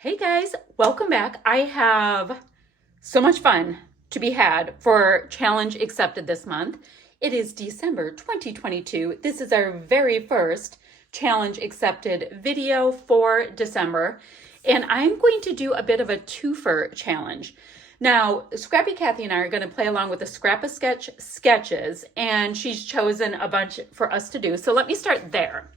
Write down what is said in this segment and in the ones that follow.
Hey guys, welcome back. I have so much fun to be had for challenge accepted this month. It is December 2022. This is our very first challenge accepted video for December, and I'm going to do a bit of a twofer challenge. Now, Scrappy Kathy and I are going to play along with the Scrap-A-Sketch sketches, and she's chosen a bunch for us to do. So let me start there.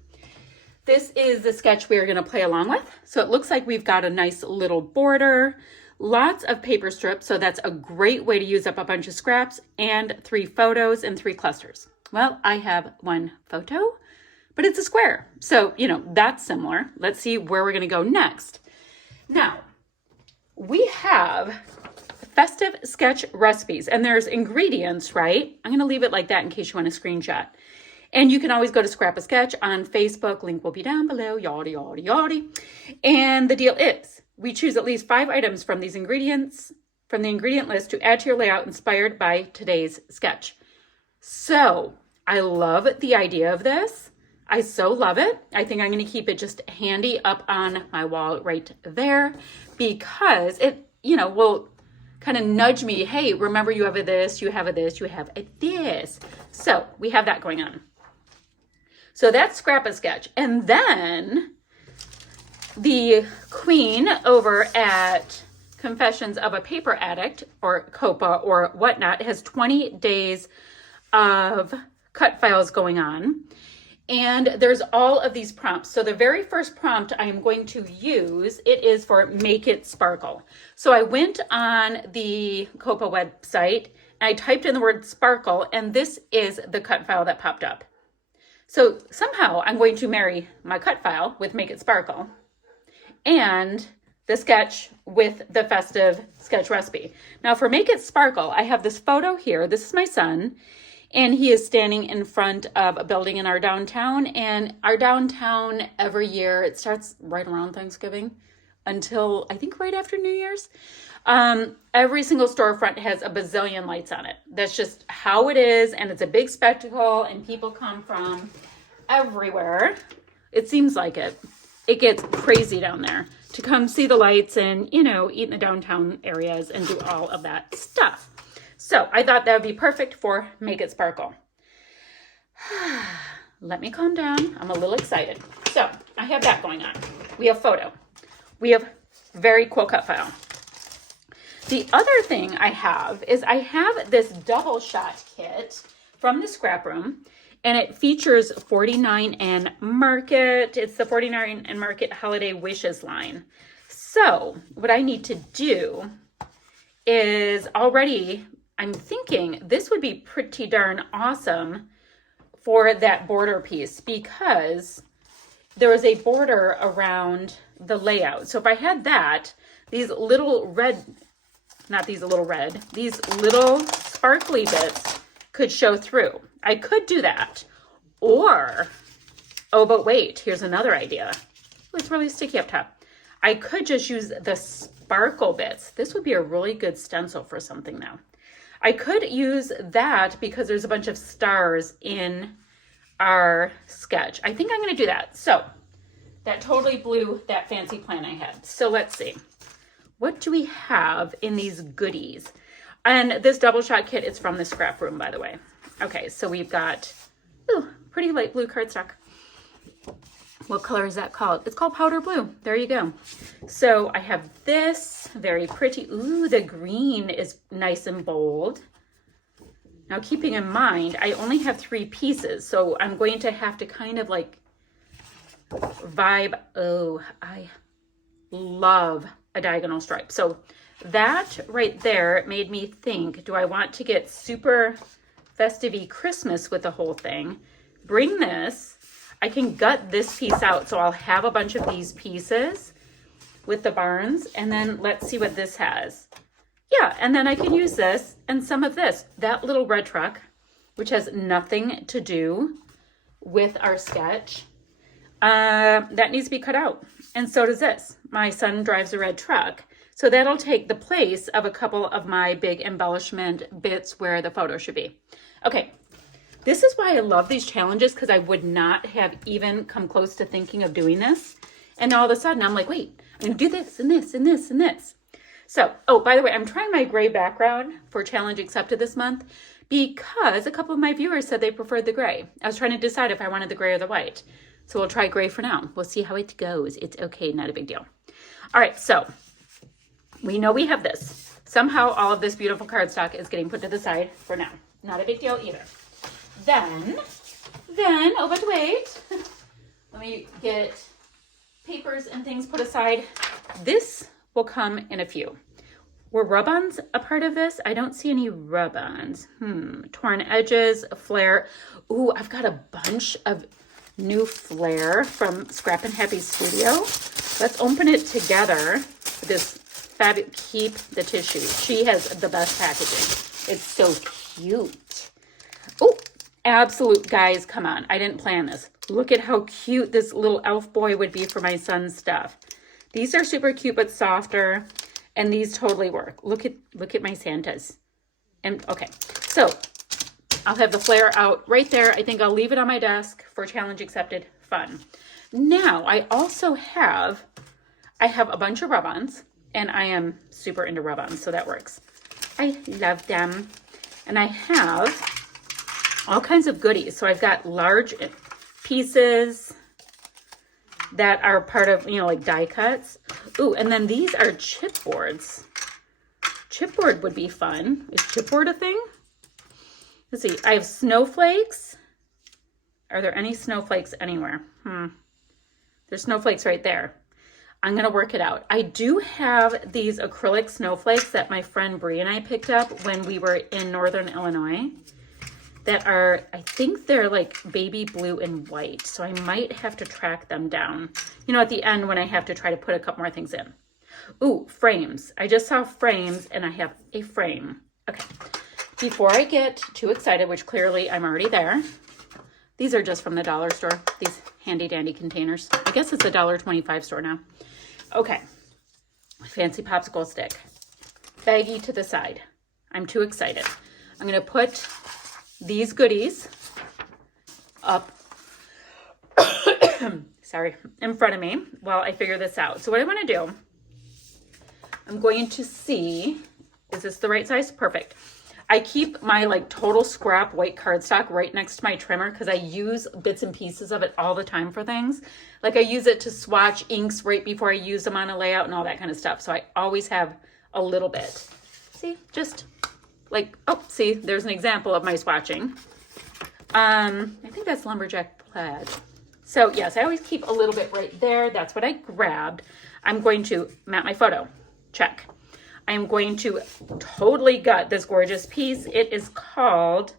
This is the sketch we're going to play along with. So it looks like we've got a nice little border, lots of paper strips. So that's a great way to use up a bunch of scraps, and 3 photos and 3 clusters. Well, I have 1 photo, but it's a square. So, that's similar. Let's see where we're going to go next. Now, we have festive sketch recipes, and there's ingredients, right? I'm going to leave it like that in case you want a screenshot. And you can always go to Scrap-A-Sketch on Facebook. Link will be down below, yada, yada, yada. And the deal is, we choose at least 5 items from these ingredients, from the ingredient list to add to your layout inspired by today's sketch. So, I love the idea of this. I so love it. I think I'm going to keep it just handy up on my wall right there because it, will kind of nudge me, hey, remember you have a this, you have a this, you have a this. So, we have that going on. So that's Scrap-A-Sketch. And then the queen over at Confessions of a Paper Addict, or COAPA or whatnot, has 20 days of cut files going on. And there's all of these prompts. So the very first prompt I'm going to use, it is for Make It Sparkle. So I went on the COAPA website and I typed in the word sparkle, and this is the cut file that popped up. So somehow I'm going to marry my cut file with Make It Sparkle and the sketch with the festive sketch recipe. Now for Make It Sparkle, I have this photo here. This is my son, and he is standing in front of a building in our downtown. And our downtown every year, it starts right around Thanksgiving until I think right after New Year's. Every single storefront has a bazillion lights on it. That's just how it is, and it's a big spectacle, and people come from everywhere. It seems like it. It gets crazy down there to come see the lights and, eat in the downtown areas and do all of that stuff. So I thought that would be perfect for Make It Sparkle. Let me calm down. I'm a little excited. So I have that going on. We have photo. We have very cool cut file. The other thing I have is I have this double shot kit from the scrap room, and it features 49 and Market. It's the 49 and Market Holiday Wishes line. So what I need to do is already, I'm thinking this would be pretty darn awesome for that border piece because there is a border around the layout. So if I had that, these little red, not these little red, these little sparkly bits could show through. I could do that. Or, oh, but wait, here's another idea. Oh, it's really sticky up top. I could just use the sparkle bits. This would be a really good stencil for something now. I could use that because there's a bunch of stars in our sketch. I think I'm going to do that. So that totally blew that fancy plan I had. So let's see. What do we have in these goodies? And this double shot kit is from the scrap room, by the way. Okay, so we've got pretty light blue cardstock. What color is that called? It's called powder blue. There you go. So I have this very pretty. Ooh, the green is nice and bold. Now, keeping in mind, I only have 3 pieces, so I'm going to have to kind of like vibe. Oh, I love a diagonal stripe. So that right there made me think, do I want to get super festive-y Christmas with the whole thing? Bring this. I can gut this piece out, so I'll have a bunch of these pieces with the barns, and then let's see what this has. Yeah, and then I can use this and some of this. That little red truck, which has nothing to do with our sketch, that needs to be cut out. And so does this. My son drives a red truck. So that'll take the place of a couple of my big embellishment bits where the photo should be. Okay, this is why I love these challenges, because I would not have even come close to thinking of doing this. And all of a sudden I'm like, wait, I'm gonna do this and this and this and this. So, oh, by the way, I'm trying my gray background for challenge accepted this month because a couple of my viewers said they preferred the gray. I was trying to decide if I wanted the gray or the white. So we'll try gray for now. We'll see how it goes. It's okay, not a big deal. All right, so we know we have this. Somehow all of this beautiful cardstock is getting put to the side for now. Not a big deal either. Then, oh, but wait. Let me get papers and things put aside. This will come in a few. Were rub-ons a part of this? I don't see any rub-ons. Torn edges, flare. Ooh, I've got a bunch of new flare from Scrappin Happy Studio. Let's open it together. This fabulous, keep the tissue. She has the best packaging. It's so cute. Oh, absolute, guys, come on. I didn't plan this. Look at how cute this little elf boy would be for my son's stuff. These are super cute, but softer, and these totally work. Look at my Santas. And okay, so I'll have the flare out right there. I think I'll leave it on my desk for challenge accepted fun. Now, I also have a bunch of rub-ons, and I am super into rub-ons, so that works. I love them. And I have all kinds of goodies. So I've got large pieces that are part of, like die cuts. Ooh, and then these are chipboards. Chipboard would be fun. Is chipboard a thing? Let's see. I have snowflakes. Are there any snowflakes anywhere? There's snowflakes right there. I'm going to work it out. I do have these acrylic snowflakes that my friend Bree and I picked up when we were in Northern Illinois that are, I think they're like baby blue and white. So I might have to track them down, at the end when I have to try to put a couple more things in. Ooh, frames. I just saw frames and I have a frame. Okay. Before I get too excited, which clearly I'm already there, these are just from the dollar store, these handy dandy containers. I guess it's a $1.25 store now. Okay, fancy popsicle stick. Baggie to the side. I'm too excited. I'm gonna put these goodies up, sorry, in front of me while I figure this out. So what I wanna do, I'm going to see, is this the right size? Perfect. I keep my total scrap white cardstock right next to my trimmer because I use bits and pieces of it all the time for things. I use it to swatch inks right before I use them on a layout and all that kind of stuff. So I always have a little bit. See, just oh, see, there's an example of my swatching. I think that's lumberjack plaid. So yes, I always keep a little bit right there. That's what I grabbed. I'm going to map my photo. Check. I am going to totally gut this gorgeous piece. It is called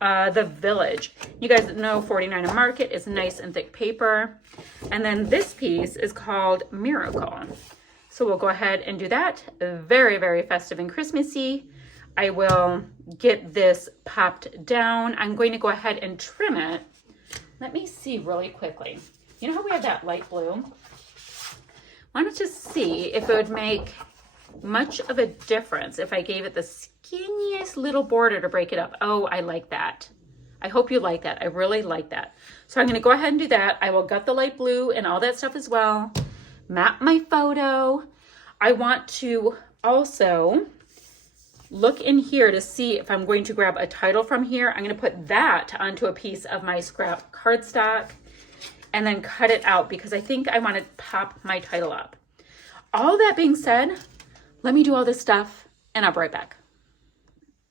The Village. You guys know 49 a Market is nice and thick paper. And then this piece is called Miracle. So we'll go ahead and do that. Very, very festive and Christmassy. I will get this popped down. I'm going to go ahead and trim it. Let me see really quickly. You know how we have that light blue? Why don't you see if it would make much of a difference if I gave it the skinniest little border to break it up. Oh, I like that. I hope you like that. I really like that. So I'm going to go ahead and do that. I will gut the light blue and all that stuff as well. Map my photo. I want to also look in here to see if I'm going to grab a title from here. I'm going to put that onto a piece of my scrap cardstock and then cut it out because I think I want to pop my title up. All that being said, let me do all this stuff and I'll be right back.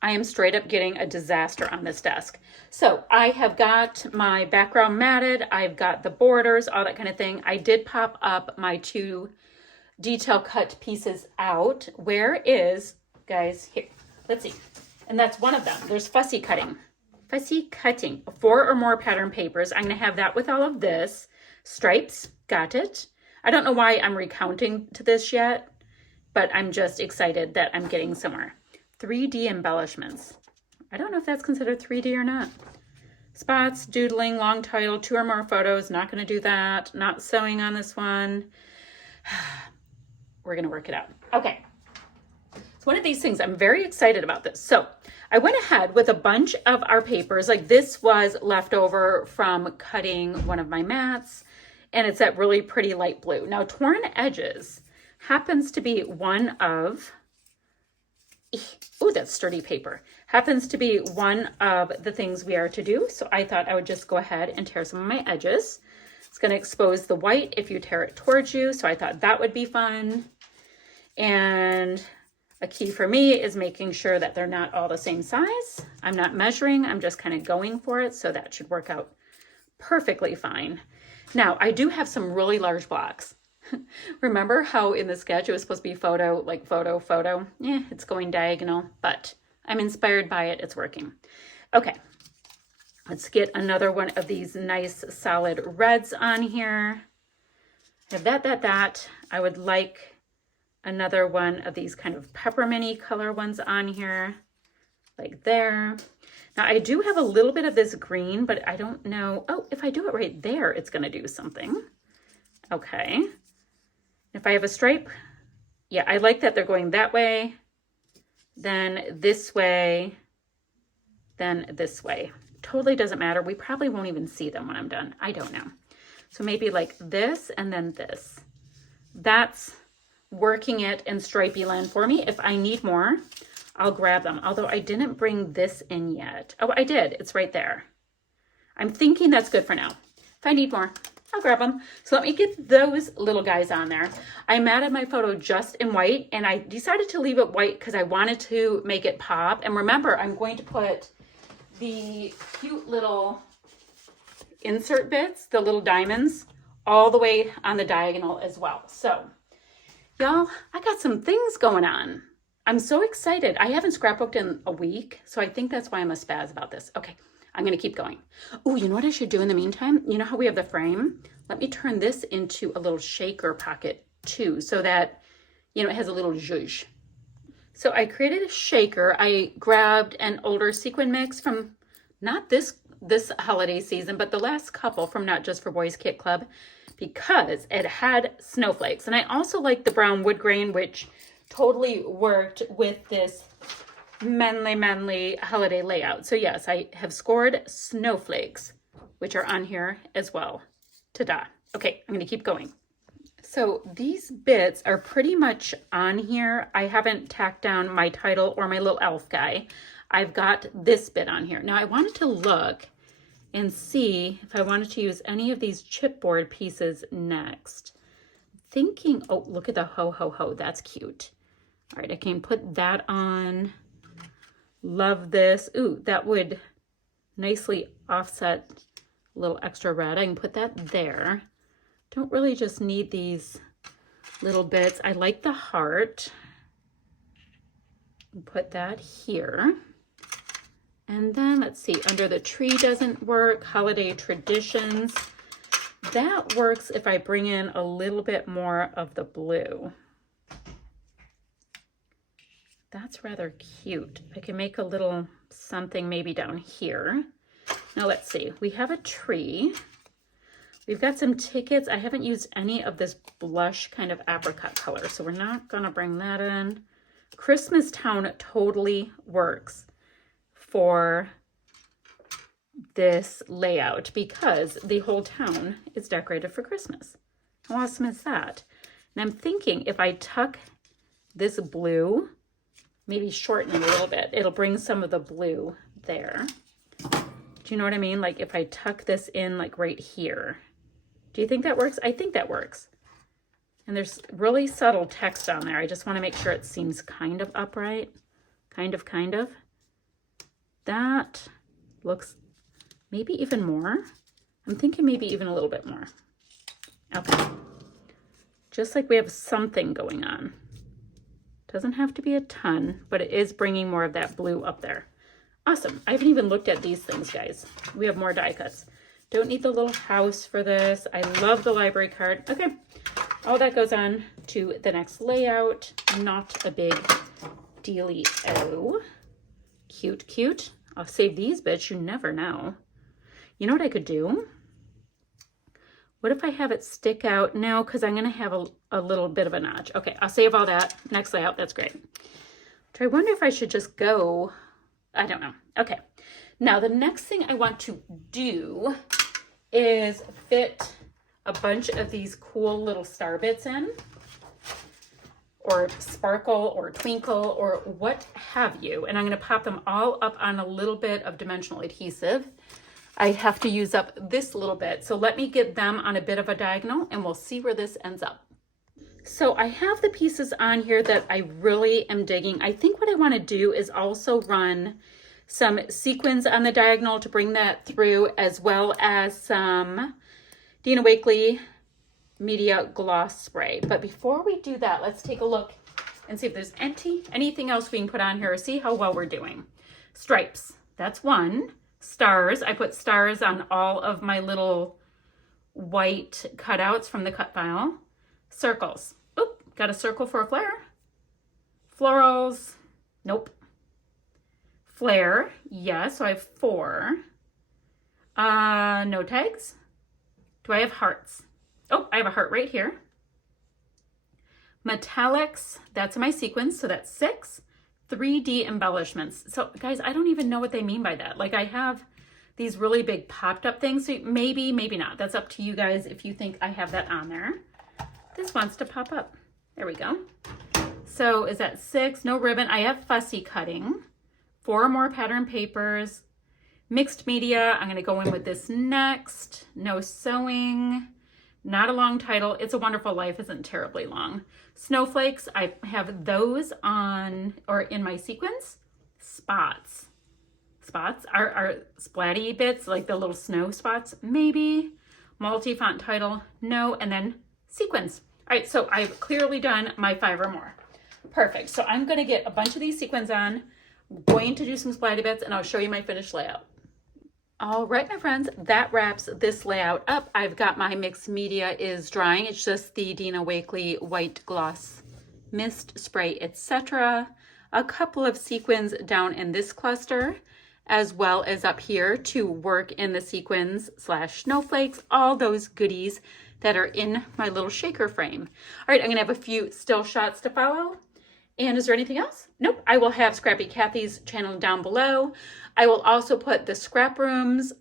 I am straight up getting a disaster on this desk. So I have got my background matted. I've got the borders, all that kind of thing. I did pop up my 2 detail cut pieces out. Where is, guys, here, let's see. And that's one of them. There's fussy cutting. Fussy cutting, 4 or more pattern papers. I'm gonna have that with all of this. Stripes, got it. I don't know why I'm recounting to this yet, but I'm just excited that I'm getting somewhere. 3D embellishments. I don't know if that's considered 3D or not. Spots, doodling, long title, 2 or more photos. Not going to do that. Not sewing on this one. We're going to work it out. Okay. It's one of these things. I'm very excited about this. So I went ahead with a bunch of our papers. This was left over from cutting one of my mats. And it's that really pretty light blue. Now, Torn Edges happens to be one of, oh, that's sturdy paper, happens to be one of the things we are to do. So I thought I would just go ahead and tear some of my edges. It's going to expose the white if you tear it towards you. So I thought that would be fun. And a key for me is making sure that they're not all the same size. I'm not measuring, I'm just kind of going for it. So that should work out perfectly fine. Now, I do have some really large blocks. Remember how in the sketch it was supposed to be photo, like photo, photo? Yeah, it's going diagonal, but I'm inspired by it. It's working. Okay, let's get another one of these nice solid reds on here. I have that. I would like another one of these kind of peppermint color ones on here, like there. Now I do have a little bit of this green, but I don't know. Oh, if I do it right there, it's going to do something. Okay. If I have a stripe, yeah, I like that they're going that way, then this way, then this way. Totally doesn't matter. We probably won't even see them when I'm done. I don't know. So maybe like this and then this. That's working it in stripey land for me. If I need more, I'll grab them. Although I didn't bring this in yet. Oh, I did. It's right there. I'm thinking that's good for now. If I need more, I'll grab them. So let me get those little guys on there. I matted my photo just in white, and I decided to leave it white because I wanted to make it pop. And remember, I'm going to put the cute little insert bits, the little diamonds, all the way on the diagonal as well. So y'all, I got some things going on. I'm so excited. I haven't scrapbooked in a week, so I think that's why I'm a spaz about this. Okay, I'm going to keep going. Oh, you know what I should do in the meantime? You know how we have the frame? Let me turn this into a little shaker pocket too, so that, you know, it has a little zhuzh. So I created a shaker. I grabbed an older sequin mix from not this holiday season, but the last couple from Not Just for Boys Kit Club, because it had snowflakes. And I also like the brown wood grain, which totally worked with this manly holiday layout. So yes, I have scored snowflakes, which are on here as well. Ta-da. Okay, I'm going to keep going. So these bits are pretty much on here. I haven't tacked down my title or my little elf guy. I've got this bit on here. Now I wanted to look and see if I wanted to use any of these chipboard pieces next. Thinking, oh, look at the ho, ho, ho. That's cute. All right, I can put that on. Love this. Ooh, that would nicely offset a little extra red. I can put that there. Don't really just need these little bits. I like the heart. Put that here. And then let's see, under the tree doesn't work. Holiday traditions. That works if I bring in a little bit more of the blue. That's rather cute. I can make a little something maybe down here. Now let's see, we have a tree. We've got some tickets. I haven't used any of this blush kind of apricot color, so we're not gonna bring that in. Christmas Town totally works for this layout because the whole town is decorated for Christmas. How awesome is that? And I'm thinking if I tuck this blue, maybe shorten it a little bit, it'll bring some of the blue there. Do you know what I mean? Like if I tuck this in like right here. Do you think that works? I think that works. And there's really subtle text on there. I just want to make sure it seems kind of upright. Kind of. That looks maybe even more. I'm thinking maybe even a little bit more. Okay. Just like we have something going on. Doesn't have to be a ton, but it is bringing more of that blue up there. Awesome. I haven't even looked at these things, guys. We have more die cuts. Don't need the little house for this. I love the library card. Okay. All that goes on to the next layout. Not a big dealio. Cute. I'll save these bits. You never know. You know what I could do? What if I have it stick out? No, because I'm going to have a little bit of a notch. Okay, I'll save all that. Next layout, that's great. So I wonder if I should just go, I don't know. Okay, now the next thing I want to do is fit a bunch of these cool little star bits in, or sparkle or twinkle or what have you. And I'm going to pop them all up on a little bit of dimensional adhesive. I have to use up this little bit. So let me get them on a bit of a diagonal and we'll see where this ends up. So I have the pieces on here that I really am digging. I think what I want to do is also run some sequins on the diagonal to bring that through, as well as some Dina Wakley Media Gloss Spray. But before we do that, let's take a look and see if there's anything else we can put on here, or see how well we're doing. Stripes, that's one. Stars, I put stars on all of my little white cutouts from the cut file. Circles, oop, got a circle for a flare. Florals, nope. Flare, yes, so I have 4. No tags. Do I have hearts? Oh, I have a heart right here. Metallics, that's my sequence, so that's 6. 3D embellishments. So guys, I don't even know what they mean by that. Like, I have these really big popped up things, so maybe not. That's up to you guys if you think I have that on there. This wants to pop up. There we go. So is that 6? No ribbon. I have fussy cutting. 4 more pattern papers. Mixed media. I'm going to go in with this next. No sewing. Not a long title. It's a Wonderful Life isn't terribly long. Snowflakes. I have those on, or in my sequence. Spots. Spots are splatty bits, like the little snow spots, maybe. Multi-font title. No. And then sequins. All right, so I've clearly done my 5 or more. Perfect. So I'm going to get a bunch of these sequins on. I'm going to do some splatty bits, and I'll show you my finished layout. All right, my friends, that wraps this layout up. I've got my mixed media is drying. It's just the Dina Wakley White Gloss Mist Spray, etc. A couple of sequins down in this cluster, as well as up here to work in the sequins / snowflakes, all those goodies that are in my little shaker frame. All right, I'm gonna have a few still shots to follow. And is there anything else? Nope. I will have Scrappy Kathy's channel down below. I will also put the Scrap Rooms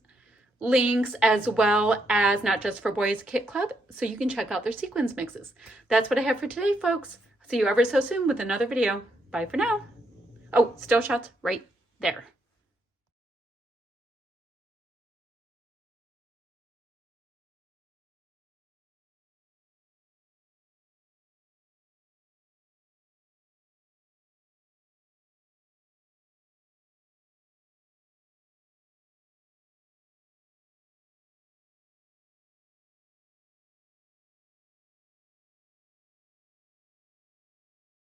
links, as well as Not Just for Boys Kit Club, so you can check out their sequins mixes. That's what I have for today, folks. See you ever so soon with another video. Bye for now. Oh, still shots right there.